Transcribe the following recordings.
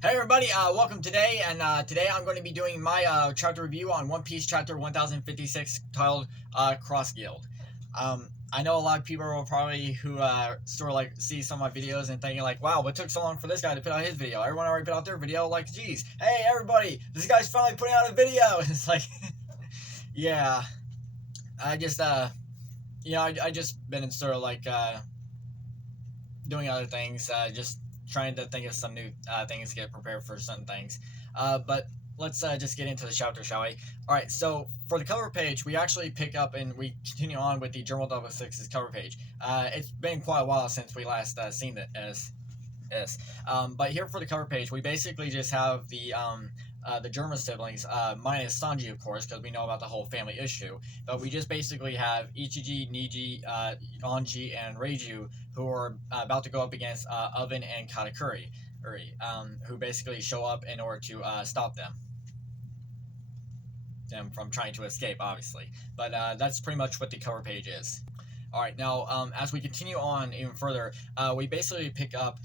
Hey everybody, welcome today, and today I'm going to be doing my chapter review on One Piece chapter 1056 titled Cross Guild. I know a lot of people will probably who sort of like see some of my videos and thinking like, wow, what took so long for this guy to put out his video? Everyone already put out their video, like, geez, hey everybody, this guy's finally putting out a video. It's like, yeah, I just I just been sort of like doing other things, just trying to think of some new things to get prepared for certain things. But let's just get into the chapter, shall we? All right, so for the cover page, we actually pick up and we continue on with the Journal 6's cover page. It's been quite a while since we last seen it as is. But here for the cover page, we basically just have the German siblings, minus Sanji, of course, because we know about the whole family issue. But we just basically have Ichiji, Niji, Anji, and Reiju, who are about to go up against Oven and Katakuri, who basically show up in order to stop them from trying to escape, obviously. But that's pretty much what the cover page is. All right, now as we continue on even further, we basically pick up.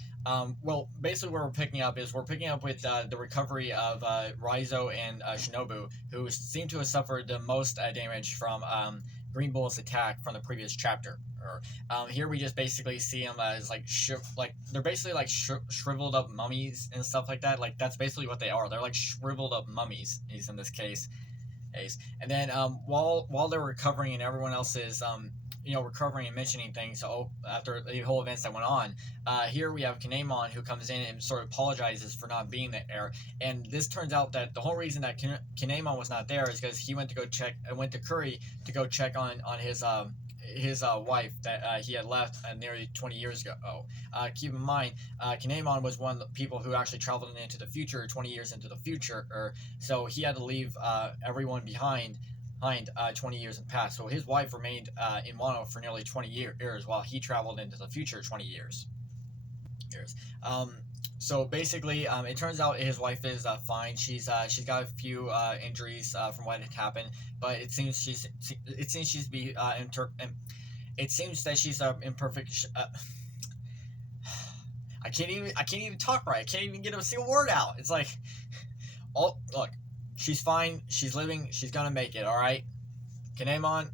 Basically, what we're picking up is we're picking up with the recovery of Raizo and Shinobu, who seem to have suffered the most damage from Green Bull's attack from the previous chapter. Here we just basically see them as like they're basically like shriveled up mummies and stuff like that. Like that's basically what they are. They're like shriveled up mummies. In this case. And then while they're recovering and everyone else is recovering and mentioning things, so after the whole events that went on, here we have Kinemon, who comes in and sort of apologizes for not being there. And this turns out that the whole reason that Kinemon was not there is because he went to Curry to go check on his wife that he had left nearly 20 years ago. Keep in mind, Kinemon was one of the people who actually traveled into the future, 20 years into the future, so he had to leave everyone behind 20 years in the past. So his wife remained in Wano for nearly 20 years while he traveled into the future 20 years. So basically, it turns out his wife is fine. She's got a few injuries from what had happened, but it seems she's it seems that she's imperfect. I can't even talk right. I can't even get a single word out. It's like, oh look, she's fine. She's living. She's gonna make it. All right, Kinemon,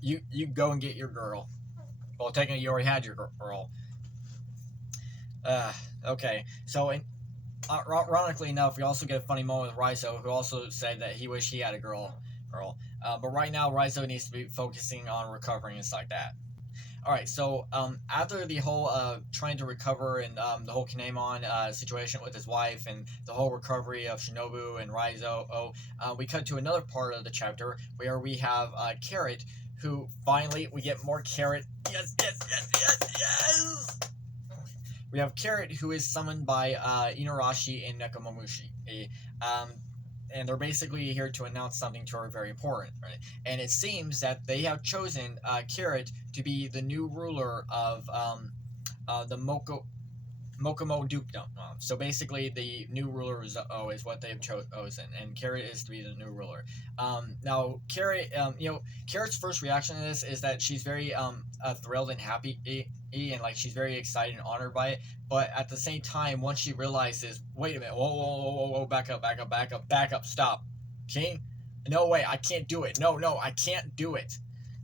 you go and get your girl. Well, technically, you already had your girl. Okay, so ironically enough, we also get a funny moment with Raizo, who also said that he wished he had a girl. But right now, Raizo needs to be focusing on recovering and stuff like that. Alright, so after the whole trying to recover and the whole Kinemon situation with his wife and the whole recovery of Shinobu and Raizo, we cut to another part of the chapter where we have Carrot, who finally, we get more Carrot. Yes! We have Carrot, who is summoned by Inuarashi and Nekomamushi. And they're basically here to announce something to her very important, right? And it seems that they have chosen Carrot to be the new ruler of the Mokomo Dukedom. So basically, the new ruler is what they've chosen, and Carrot is to be the new ruler. Now, Carrot, Carrot's first reaction to this is that she's very thrilled and happy, and like she's very excited and honored by it. But at the same time, once she realizes, wait a minute, whoa, back up, stop, King, no way, I can't do it. No, I can't do it.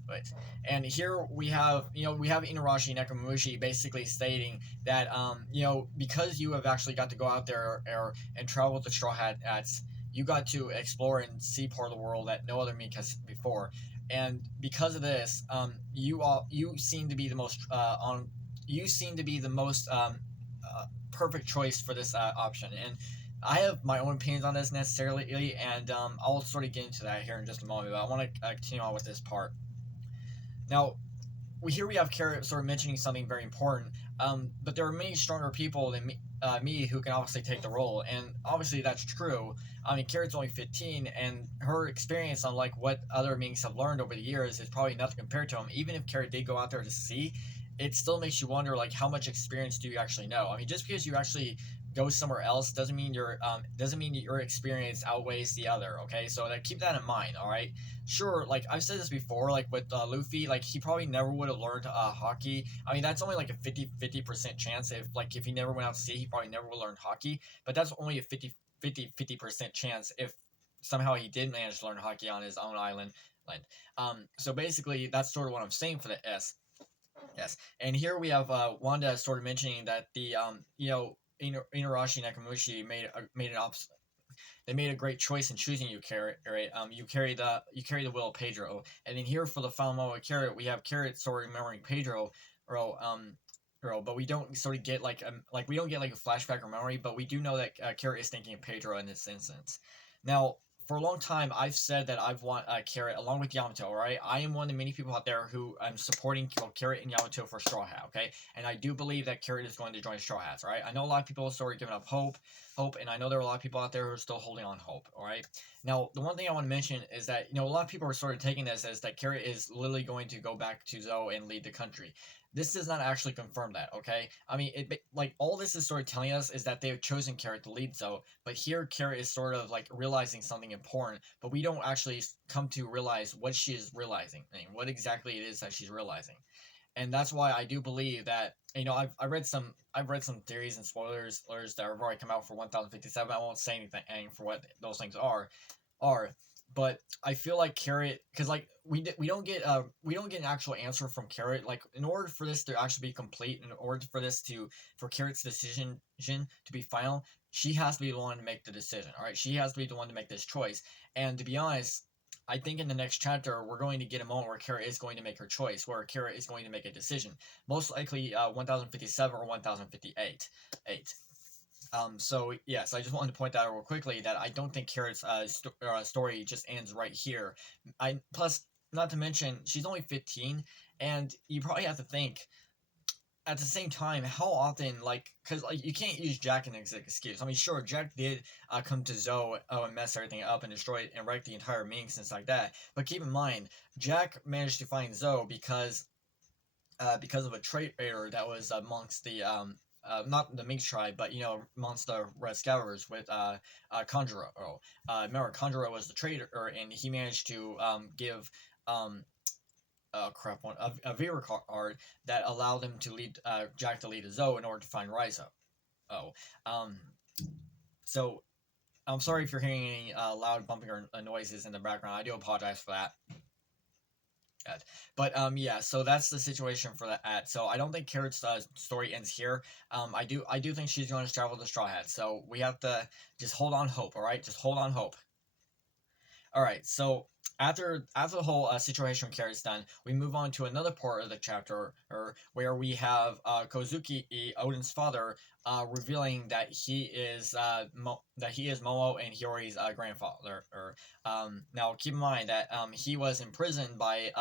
But and here we have Inuarashi and Nekomamushi basically stating that because you have actually got to go out there and travel with the Straw Hats, you got to explore and see part of the world that no other Mink has before. And because of this, you seem to be the most perfect choice for this option. And I have my own opinions on this necessarily, and I'll sort of get into that here in just a moment. But I want to continue on with this part. Now, here we have Carrot sort of mentioning something very important, but there are many stronger people than me who can obviously take the role, and obviously that's true. I mean, Carrot's only 15, and her experience on like what other Minks have learned over the years is probably nothing compared to him. Even if Carrot did go out there to see, it still makes you wonder like how much experience do you actually know. I mean, just because you actually go somewhere else doesn't mean your experience outweighs the other. Okay, so keep that in mind. All right, sure. Like I've said this before, like with Luffy, like he probably never would have learned hockey. I mean, that's only like a 50% chance. If he never went out to sea, he probably never would learn hockey. But that's only a 50% chance if somehow he did manage to learn hockey on his own island. So basically, that's sort of what I'm saying for the S. Yes, and here we have Wanda sort of mentioning that the Inarashi Nakamushi they made a great choice in choosing you, Carrot. Right? You carry the will of Pedro, and then here for the final moment with Carrot, we have Carrot sort of remembering Pedro, but we don't sort of get we don't get like a flashback or memory, but we do know that Carrot is thinking of Pedro in this instance. Now, for a long time, I've said that I've want Carrot along with Yamato. All right, I am one of the many people out there who I'm supporting Carrot and Yamato for Straw Hat. Okay, and I do believe that Carrot is going to join Straw Hats. All right, I know a lot of people are sort of giving up hope, and I know there are a lot of people out there who are still holding on hope. All right, now the one thing I want to mention is that a lot of people are sort of taking this as that Carrot is literally going to go back to Zoe and lead the country. This does not actually confirm that, okay? I mean, all this is sort of telling us is that they've chosen Carrot to lead Zoe, but here Carrot is sort of like realizing something important, but we don't actually come to realize what she is realizing, and what exactly it is that she's realizing. And that's why I do believe that I've read some theories and spoilers that have already come out for 1057. I won't say anything for what those things are, but I feel like Carrot, because like we don't get an actual answer from Carrot. Like in order for this to actually be complete, in order for Carrot's decision to be final, she has to be the one to make the decision. All right, she has to be the one to make this choice. And to be honest, I think in the next chapter we're going to get a moment where Carrot is going to make her choice, where Carrot is going to make a decision. Most likely 1057 or 1058. So yes, I just wanted to point out real quickly that I don't think Carrot's story just ends right here. Plus, not to mention, she's only 15, and you probably have to think at the same time how often, because you can't use Jack as an excuse. I mean, sure, Jack did come to Zoe and mess everything up and destroy and wreck the entire Minx and stuff like that. But keep in mind, Jack managed to find Zoe because of a traitor that was amongst the not the Minx tribe, but amongst the Red Scabbards with Conjuro. Remember, Conjuro was the traitor, and he managed to give a Vera card that allowed him to lead Jack to lead a Zoe in order to find Raizo. So I'm sorry if you're hearing any loud bumping or noises in the background. I do apologize for that. But yeah, so that's the situation for that. So I don't think Carrot's story ends here. I do think she's going to travel to Straw Hat. So we have to just hold on hope. All right, just hold on hope. All right, so after the whole situation with Carrot's done, we move on to another part of the chapter, where we have Kozuki, Oden's father, revealing that he is Momo and Hiyori's grandfather. Now keep in mind that he was imprisoned by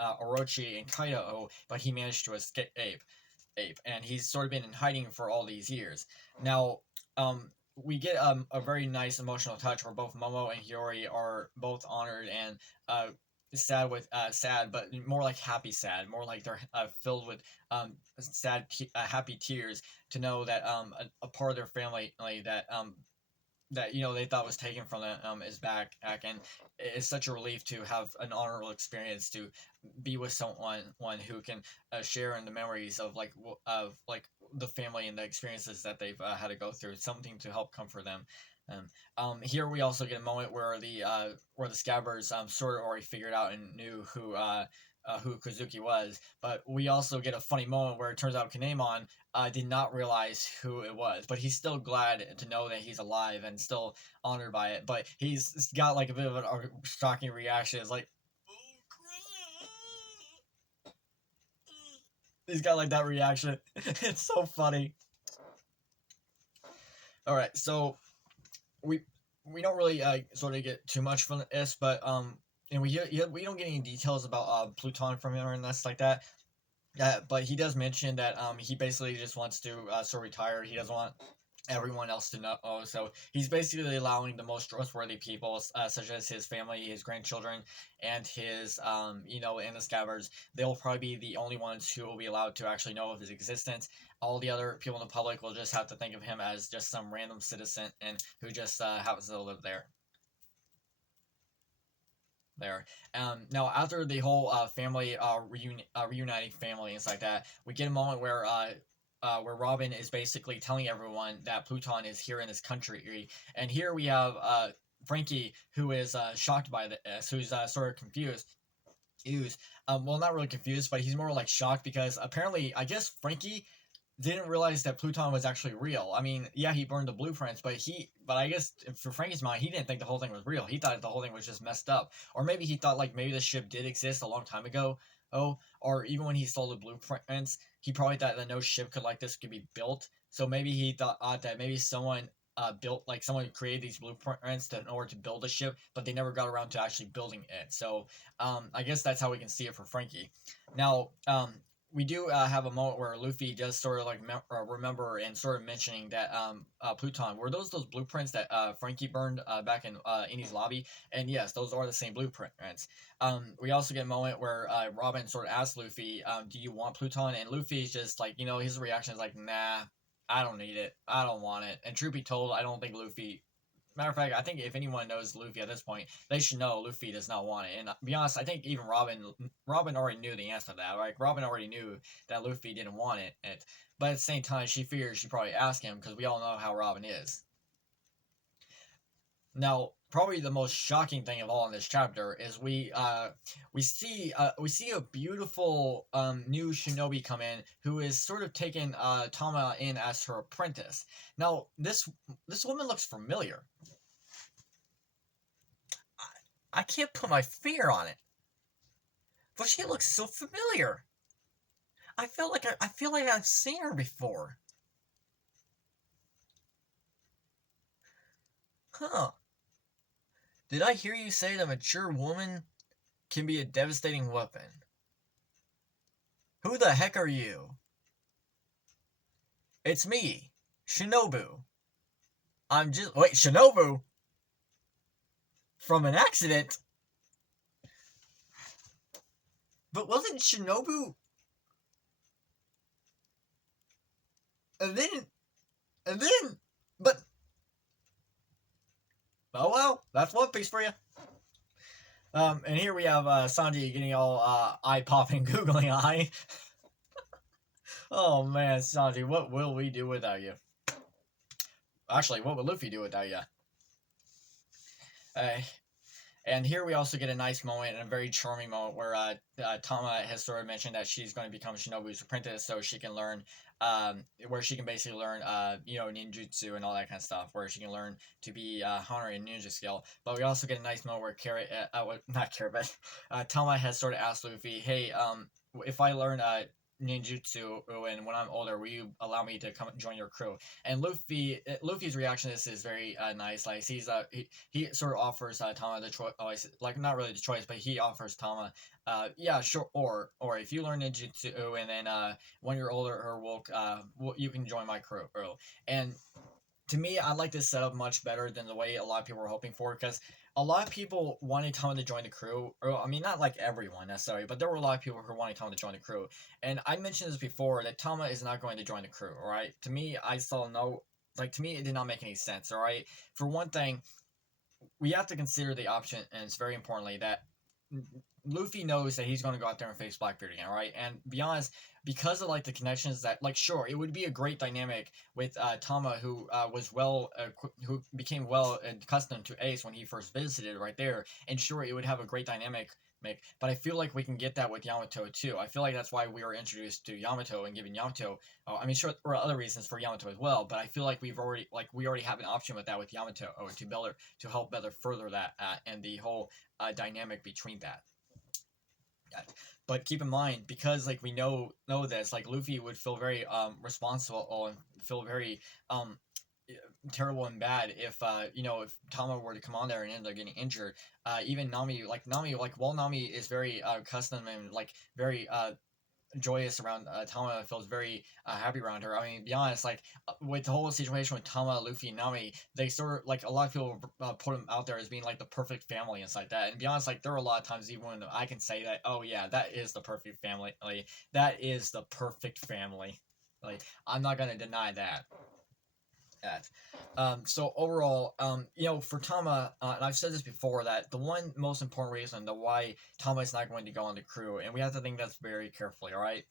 Orochi and Kaido, but he managed to escape. And he's sort of been in hiding for all these years. Now, we get a very nice emotional touch where both Momo and Hiyori are both honored and sad, but more like happy sad, more like they're filled with happy tears to know that a part of their family that they thought was taken from them is back, and it's such a relief to have an honorable experience, to be with someone who can share in the memories of the family and the experiences that they've had to go through. It's something to help comfort them. Here we also get a moment where the Scabbards sort of already figured out and knew who Kozuki was, but we also get a funny moment where it turns out Kinemon did not realize who it was, but he's still glad to know that he's alive and still honored by it. But he's got like a bit of a shocking reaction. It's like, oh, he's got like that reaction. It's so funny. All right, so we don't really sort of get too much from this, but and we don't get any details about Pluton from him or anything like that. But he does mention that he basically just wants to sort of retire. He doesn't want everyone else to know. So he's basically allowing the most trustworthy people, such as his family, his grandchildren, and his, and the Scabbards. They'll probably be the only ones who will be allowed to actually know of his existence. All the other people in the public will just have to think of him as just some random citizen and who just happens to live there. Now, after the whole family reuniting family and stuff like that, we get a moment where Robin is basically telling everyone that Pluton is here in this country, and here we have Frankie, who is shocked by this, who's sort of confused. Well, not really confused, but he's more like shocked because apparently, I guess Frankie didn't realize that Pluton was actually real. I mean, yeah, he burned the blueprints, but I guess for Frankie's mind, he didn't think the whole thing was real. He thought the whole thing was just messed up, or maybe he thought like maybe the ship did exist a long time ago. Oh, or even when he saw the blueprints, he probably thought that no ship could be built. So maybe he thought that maybe someone built like someone created these blueprints in order to build a ship, but they never got around to actually building it. So I guess that's how we can see it for Frankie. Now, we do have a moment where Luffy does sort of like remember and sort of mentioning that Pluton were those blueprints that Frankie burned back in Indy's lobby, and yes, those are the same blueprints. We also get a moment where Robin sort of asks Luffy, "Do you want Pluton?" And Luffy's just like, his reaction is like, "Nah, I don't need it. I don't want it." And truth be told, I don't think Luffy. Matter of fact, I think if anyone knows Luffy at this point, they should know Luffy does not want it. And to be honest, I think even Robin already knew the answer to that. Right? Robin already knew that Luffy didn't want it. But at the same time, she figures she probably asked him because we all know how Robin is. Now, probably the most shocking thing of all in this chapter is we see a beautiful new shinobi come in who is sort of taking Tama in as her apprentice. Now, this woman looks familiar. I can't put my finger on it, but she looks so familiar. I feel like I've seen her before. Huh. Did I hear you say that a mature woman can be a devastating weapon? Who the heck are you? It's me, Shinobu. Wait, Shinobu? From an accident? But wasn't Shinobu... And then... But... Oh well, that's One Piece for you. And here we have Sanji getting all eye-popping, googling eye. Oh man, Sanji, what will we do without you? Actually, what would Luffy do without you? And here we also get a nice moment and a very charming moment where Tama has sort of mentioned that she's going to become Shinobu's apprentice, so she can learn, where she can basically learn, ninjutsu and all that kind of stuff, where she can learn to be Honor and ninja skill. But we also get a nice moment where not Carrot, but Tama has sort of asked Luffy, hey, if I learn ninjutsu and when I'm older, will you allow me to come join your crew? And Luffy's reaction to this is very nice. Like he sort of offers Tama the choice, like not really the choice, but he offers Tama, yeah, sure, or if you learn ninjutsu and then when you're older, you can join my crew. And to me, I like this setup much better than the way a lot of people were hoping for, because a lot of people wanted Tama to join the crew. Or, I mean, not like everyone necessarily, but there were a lot of people who wanted Tama to join the crew. And I mentioned this before, that Tama is not going to join the crew, alright? To me, to me, it did not make any sense, alright? For one thing, we have to consider the option, and it's very importantly, that Luffy knows that he's going to go out there and face Blackbeard again, right? And be honest, because of like the connections that, like, sure, it would be a great dynamic with Tama, who who became well accustomed to Ace when he first visited right there, and sure, it would have a great dynamic. But I feel like we can get that with Yamato too. I feel like that's why we were introduced to Yamato and giving Yamato. I mean, sure, there are other reasons for Yamato as well, but I feel like we already have an option with that with Yamato, or to help better further that and the whole dynamic between that. But keep in mind, because like we know this, like Luffy would feel very responsible and feel very terrible and bad if if Tama were to come on there and end up getting injured. Even Nami, while Nami is very accustomed and like very joyous around Tama, feels very happy around her. I mean, be honest, like with the whole situation with Tama, Luffy, and Nami, they sort of like a lot of people put them out there as being like the perfect family and stuff like that. And be honest, like there are a lot of times even when I can say that, oh yeah, that is the perfect family. Like that is the perfect family. Like I'm not gonna deny that. That. So overall, for Tama, and I've said this before, that the one most important reason the why Tama is not going to go on the crew, and we have to think that's very carefully. All right,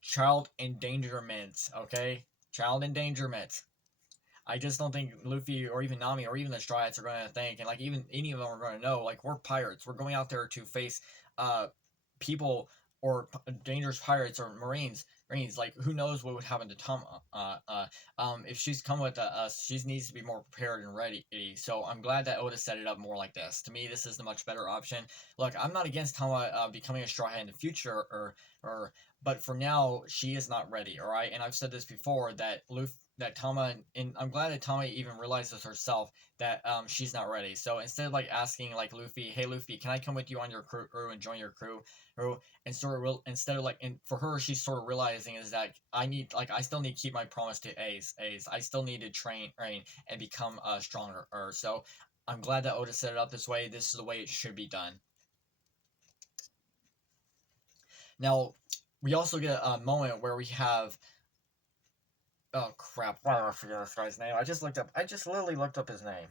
child endangerment. Okay, child endangerment. I just don't think Luffy or even Nami or even the Strides are going to think, and like even any of them are going to know, like we're pirates. We're going out there to face uh people or dangerous pirates or marines. Marines, like who knows what would happen to Tama? If she's come with us, she needs to be more prepared and ready. So I'm glad that Oda set it up more like this. To me, this is the much better option. Look, I'm not against Tama becoming a straw hat in the future, but for now, she is not ready. All right, and I've said this before that Luffy that Tama, and I'm glad that Tama even realizes herself that she's not ready. So instead of like asking like Luffy, hey Luffy, can I come with you on your crew and join your crew? And sort of instead of like, and for her, she's sort of realizing is that I still need to keep my promise to Ace. I still need to train and become stronger. Or so I'm glad that Oda set it up this way. This is the way it should be done. Now we also get a moment where we have, oh crap, why did I forget this guy's name? I just literally looked up his name.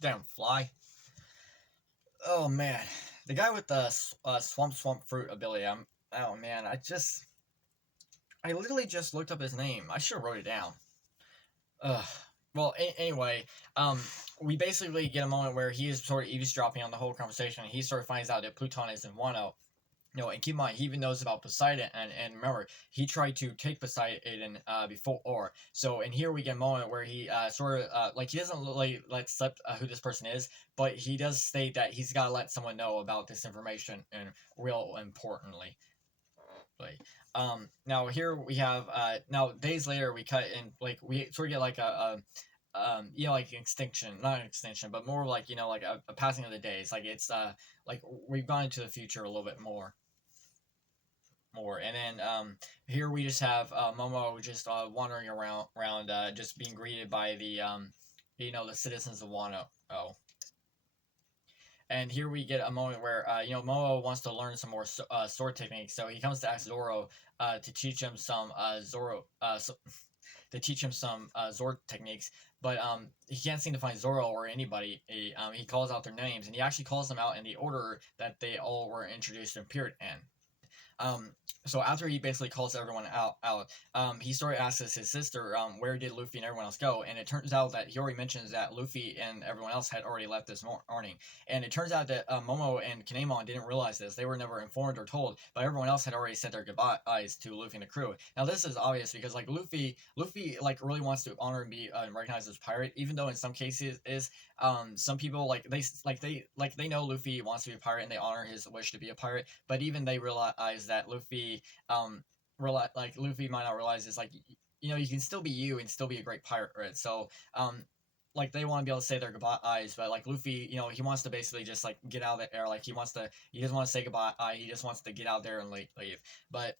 Damn fly. Oh man, the guy with the swamp fruit ability. Oh man, I literally just looked up his name. I should have wrote it down. Ugh. Well, anyway, we basically get a moment where he is sort of eavesdropping on the whole conversation. And he sort of finds out that Pluton is in Wano. And keep in mind, he even knows about Poseidon, and remember, he tried to take Poseidon before. So, and here we get a moment where he sort of like he doesn't really let slip who this person is, but he does state that he's got to let someone know about this information, and real importantly. Like, now here we have now days later we cut in, like we sort of get like like extinction, not an extinction, but more like like a passing of the days. Like it's like we've gone into the future a little bit more. And then here we just have Momo just wandering around just being greeted by the the citizens of Wano. Oh. And here we get a moment where Momo wants to learn some more sword techniques, so he comes to ask Zoro to teach him some Zord techniques, but he can't seem to find Zoro or anybody. He calls out their names, and he actually calls them out in the order that they all were introduced and appeared in. Um, so after he basically calls everyone out, he sort of asks his sister, where did Luffy and everyone else go? And it turns out that he already mentions that Luffy and everyone else had already left this morning. And it turns out that Momo and Kinemon didn't realize this. They were never informed or told, but everyone else had already said their goodbyes to Luffy and the crew. Now this is obvious because like Luffy like really wants to honor and be recognized as pirate, even though in some cases is some people they know Luffy wants to be a pirate and they honor his wish to be a pirate, but even they realize that Luffy Luffy might not realize is like you can still be you and still be a great pirate, right? So like they want to be able to say their goodbyes, but like Luffy, he wants to basically just like get out of the air, like he doesn't want to say goodbye, he just wants to get out there and leave. But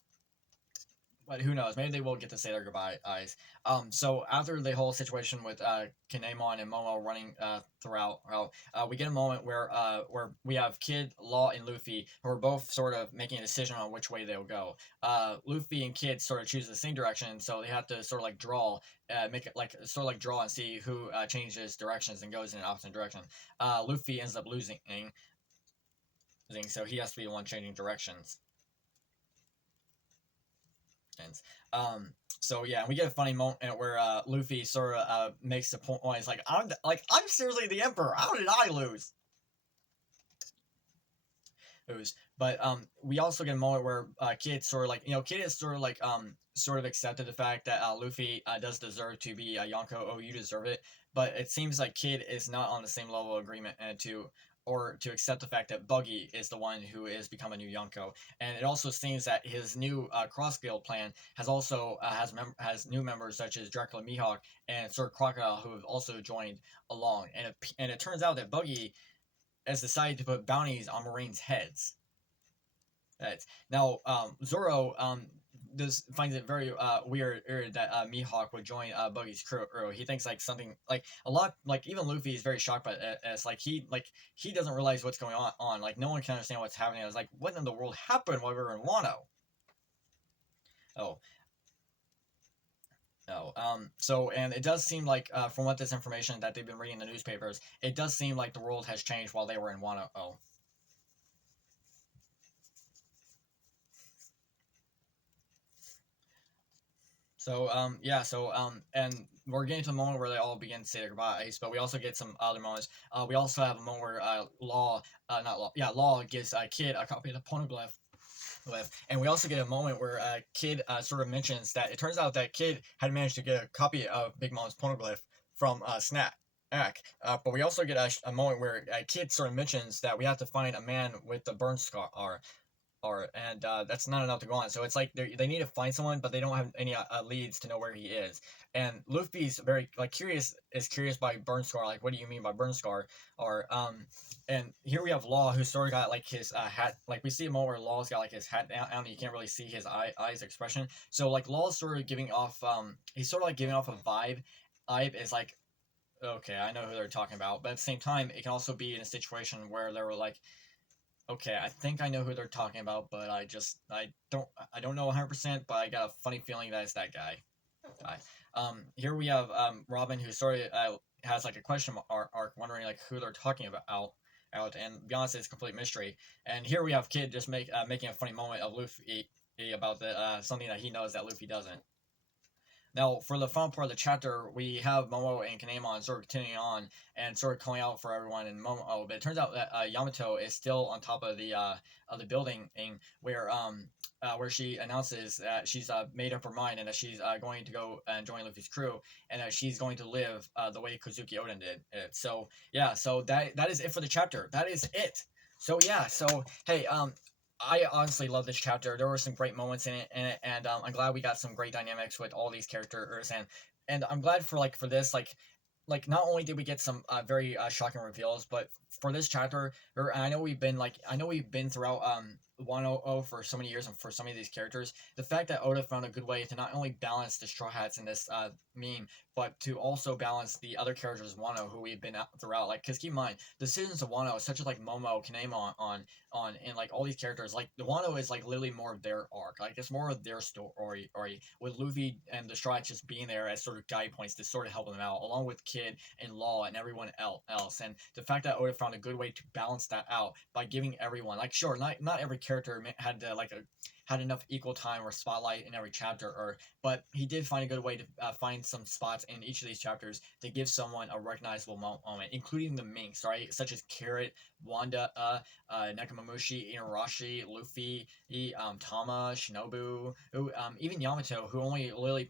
who knows? Maybe they will get to say their goodbyes. So after the whole situation with Kinemon and Momo running throughout, we get a moment where we have Kid, Law, and Luffy who are both sort of making a decision on which way they'll go. Luffy and Kid sort of choose the same direction, so they have to sort of like draw, make it like sort of like draw and see who changes directions and goes in an opposite direction. Luffy ends up losing, so he has to be the one changing directions. So yeah, we get a funny moment where Luffy sort of makes the point. He's like, I'm seriously the Emperor. How did I lose? But we also get a moment where Kid sort of like Kid is sort of like sort of accepted the fact that Luffy does deserve to be Yonko. Oh, you deserve it. But it seems like Kid is not on the same level of agreement and to or to accept the fact that Buggy is the one who is become a new Yonko. And it also seems that his new cross guild plan has also has new members such as Dracula Mihawk and Sir Crocodile who have also joined along. And it turns out that Buggy has decided to put bounties on Marines' heads. Now, Zoro finds it very weird that Mihawk would join Buggy's crew. He thinks like something like a lot like even Luffy is very shocked by it. It's like he doesn't realize what's going on. Like no one can understand what's happening. It's like what in the world happened while we were in Wano? Oh. No. So, and it does seem like, from what this information that they've been reading in the newspapers, it does seem like the world has changed while they were in Wano. Oh. So, yeah, so, and we're getting to the moment where they all begin to say their goodbyes, but we also get some other moments. We also have a moment where, Law gives Kid a copy of the poneglyph. And we also get a moment where Kid sort of mentions that it turns out that Kid had managed to get a copy of Big Mom's poneglyph from Snack. But we also get a moment where Kid sort of mentions that we have to find a man with the burn scar, and that's not enough to go on. So it's like they need to find someone, but they don't have any leads to know where he is. And Luffy's very curious by burn scar. Like, what do you mean by burn scar? Or and here we have Law, who sort of got like his hat. Like we see a moment where Law's got like his hat down, and you can't really see his eyes expression. So like Law's sort of giving off he's sort of like giving off a vibe. Is like, okay, I know who they're talking about, but at the same time, it can also be in a situation where they were like, okay, I think I know who they're talking about, but I don't know 100%, but I got a funny feeling that it's that guy. Here we have Robin, who sort of has like a question arc, wondering like who they're talking about and to be honest, it's a complete mystery. And here we have Kid just making a funny moment of Luffy about something that he knows that Luffy doesn't. Now, for the final part of the chapter, we have Momo and Kinemon sort of continuing on and sort of calling out for everyone. And Momo, but it turns out that Yamato is still on top of the building, where she announces that she's made up her mind and that she's going to go and join Luffy's crew, and that she's going to live the way Kozuki Oden did. So yeah, so that is it for the chapter. That is it. So yeah, so hey, I honestly love this chapter. There were some great moments in it, and I'm glad we got some great dynamics with all these characters, and I'm glad for this not only did we get some very shocking reveals, but for this chapter, I know we've been throughout Wano for so many years and for so many of these characters. The fact that Oda found a good way to not only balance the Straw Hats in this meme, but to also balance the other characters of Wano who we've been out throughout. Like, because keep in mind, the citizens of Wano is such as like Momo, Kanema, and like all these characters. Like the Wano is like literally more of their arc. Like it's more of their story, with Luffy and the Straw Hats just being there as sort of guide points to sort of help them out, along with Kid and Law and everyone else. And the fact that Oda found a good way to balance that out by giving everyone, like, sure, not every character had had enough equal time or spotlight in every chapter, but he did find a good way to find some spots in each of these chapters to give someone a recognizable moment, including the minks, right? Such as Carrot, Wanda, Nekomamushi, Inarashi, Luffy, Tama, Shinobu, even Yamato, who only literally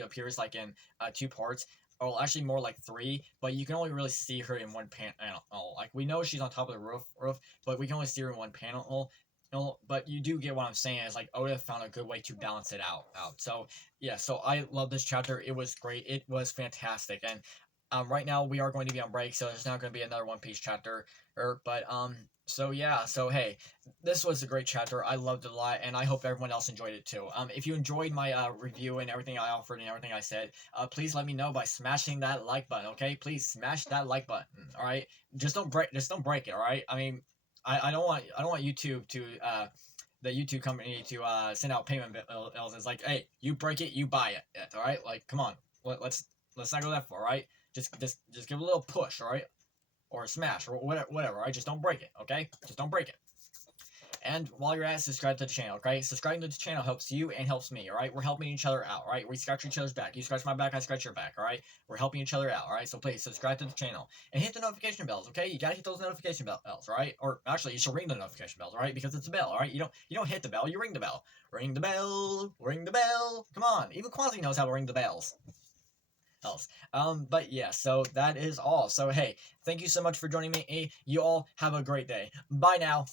appears in two parts. Well, actually more like three, but you can only really see her in one panel. Like, we know she's on top of the roof, but we can only see her in one panel. But you do get what I'm saying. Is like Oda found a good way to balance it out. So yeah, so I love this chapter. It was great. It was fantastic. And right now we are going to be on break, so there's not going to be another One Piece chapter. So yeah, so hey, this was a great chapter. I loved it a lot, and I hope everyone else enjoyed it too. If you enjoyed my review and everything I offered and everything I said, please let me know by smashing that like button. Okay, please smash that like button. All right, just don't break it. All right, I mean, I don't want YouTube to the YouTube company to send out payment bills. It's like, hey, you break it, you buy it. All right, like, come on, let's not go that far. All right, just give a little push. All right. Or smash, or whatever, right? Just don't break it, okay? Just don't break it. And while you're at it, subscribe to the channel, okay? Subscribing to the channel helps you and helps me, all right? We're helping each other out, all right? We scratch each other's back. You scratch my back, I scratch your back, all right? We're helping each other out, all right? So please subscribe to the channel and hit the notification bells, okay? You gotta hit those notification bells, all right? Or actually, you should ring the notification bells, all right? Because it's a bell, all right? You don't hit the bell, you ring the bell. Ring the bell, ring the bell. Come on, even Quasi knows how to ring the bells. else. But yeah, so that is all. So hey, thank you so much for joining me. You all have a great day. Bye now.